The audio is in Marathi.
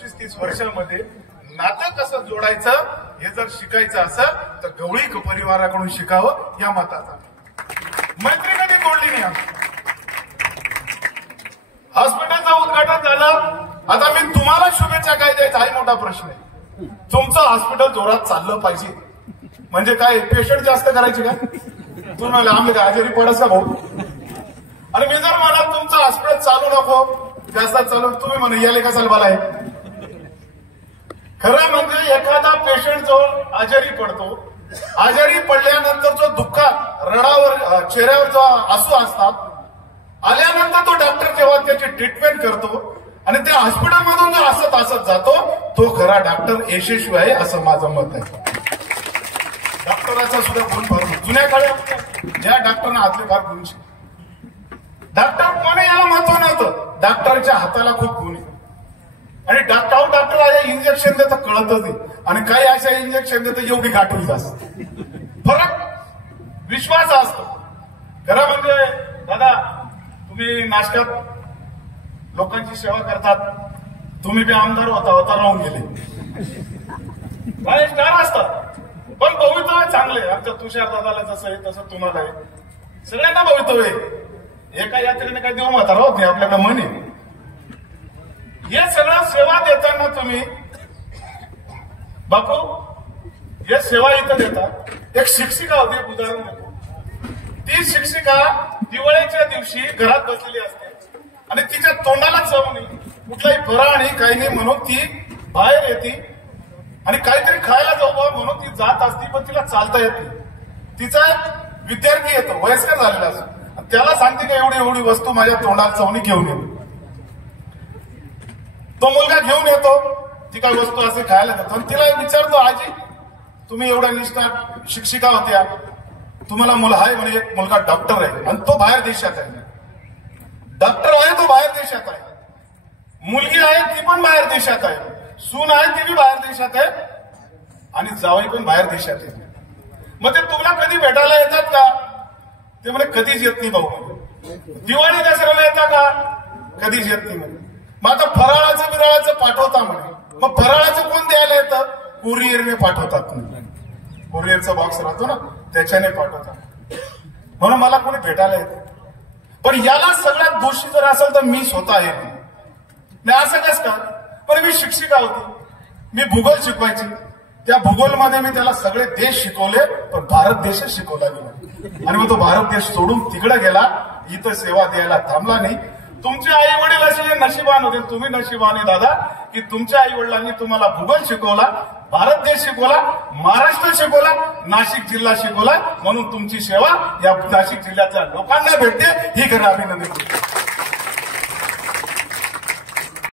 25-30 वर्षामध्ये नातं कसं जोडायचं हे जर शिकायचं असेल तर गवळी परिवाराकडून शिकावं या मताचा मैत्री कधी तोडली नाही. हॉस्पिटलचं उद्घाटन झालं. आता मी तुम्हाला शुभेच्छा काय द्यायचा हा मोठा प्रश्न आहे. तुमचं हॉस्पिटल जोरात चाललं पाहिजे म्हणजे काय पेशंट जास्त करायचे का तुम्ही मला आम्ही काय आजारी पडायचा भाऊ. आणि मी जर मला तुमचं हॉस्पिटल चालू नको जास्त चालू तुम्ही म्हणा याले कसाल मला आहे. खरं म्हणजे एखादा पेशंट जो आजारी पडतो आजारी पडल्यानंतर जो दुःखात रडावर चेहऱ्यावर जो आसू असतात आल्यानंतर तो डॉक्टर जेव्हा त्याची ट्रीटमेंट करतो आणि त्या हॉस्पिटलमधून जो हसत जातो तो खरा डॉक्टर यशस्वी आहे असं माझं मत आहे. डॉक्टराचा सुद्धा गुण फार जुन्या काळात ज्या डॉक्टरना हातले फार गुण डॉक्टर कोणी याला महत्व नव्हतं. डॉक्टरच्या हाताला खूप गुण आहे आणि डॉक्टर आल्या इंजेक्शन देतं कळतच नाही आणि काही अशा इंजेक्शन देतं एवढी गाठून जास्त फरक विश्वास असतो. खरं म्हणजे दादा तुम्ही नाशकात लोकांची सेवा करतात. तुम्ही बी आमदार होता राहून गेले काही स्टार असतात पण भवितव्य चांगले. आमच्या तुषार दादाला जसं आहे तसं तुम्हाला आहे. सगळ्यांना भवितव्य आहे. एका यात्रेने काय देऊ म्हातारा होत नाही आपल्याकडे म्हणे. हे सगळं सेवा देताना तुम्ही बापू हे सेवा इथं देतात. एक शिक्षिका होती उदाहरण देतो. ती शिक्षिका दिवाळीच्या दिवशी घरात बसलेली असते आणि तिच्या तोंडाला चव नाही कुठलाही फराळ नाही काही नाही म्हणून ती बाहेर येते आणि काहीतरी खायला जाऊ म्हणून ती जात असते पण तिला चालता येते. तिचा विद्यार्थी येतो वयस्कर झालेला असतो त्याला सांगते की एवढी वस्तू माझ्या तोंडाला चवणी घेऊन येतो. तो मुलगा घेऊन येतो ती काही वस्तू असे खायला जातो आणि तिला विचारतो आजी तुम्ही एवढ्या निष्ठात शिक्षिका होत्या तुम्हाला मुलं आहे म्हणजे एक मुलगा डॉक्टर आहे आणि तो बाहेर देशात आहे. डॉक्टर आहे तो बाहेर देशात आहे. मुलगी आहे ती पण बाहेर देशात आहे. सून आहे ती बी बाहेर देशात आहे आणि जावई पण बाहेर देशात आहे. मग ते तुला कधी भेटायला येतात का ते म्हणे कधीच येत नाही भाऊ. दिवाळी दसऱ्याला येतात का कधीच येत नाही म्हणे. मग आता फराळाचं बिराळाचं पाठवता म्हणे. मग फराळाचं कोण द्यायला येतं कुरिअरने पाठवतात. कुरिअरचा बॉक्स राहतो ना त्याच्याने पाठवतात म्हणून मला कोणी भेटायला येतं. पण याला सगळ्यात दोषी जर असेल तर मी स्वतः आहे. नाही असं कस का पण मी शिक्षिका होती. मी भूगोल शिकवायची. त्या भूगोलमध्ये मी त्याला सगळे देश शिकवले पण भारत देशच शिकवला गेला आणि मग तो भारत देश सोडून तिकडे गेला. इथं सेवा द्यायला थांबला नाही. तुमचे आई वडील असे नशिबान होते तुम्ही नशिबान आहे दादा की तुमच्या आई वडिलांनी तुम्हाला भूगोल शिकवला भारत देश शिकवला महाराष्ट्र शिकवला नाशिक जिल्हा शिकवला म्हणून तुमची सेवा या नाशिक जिल्ह्यातल्या लोकांना भेटते ही खरं अभिनंदन.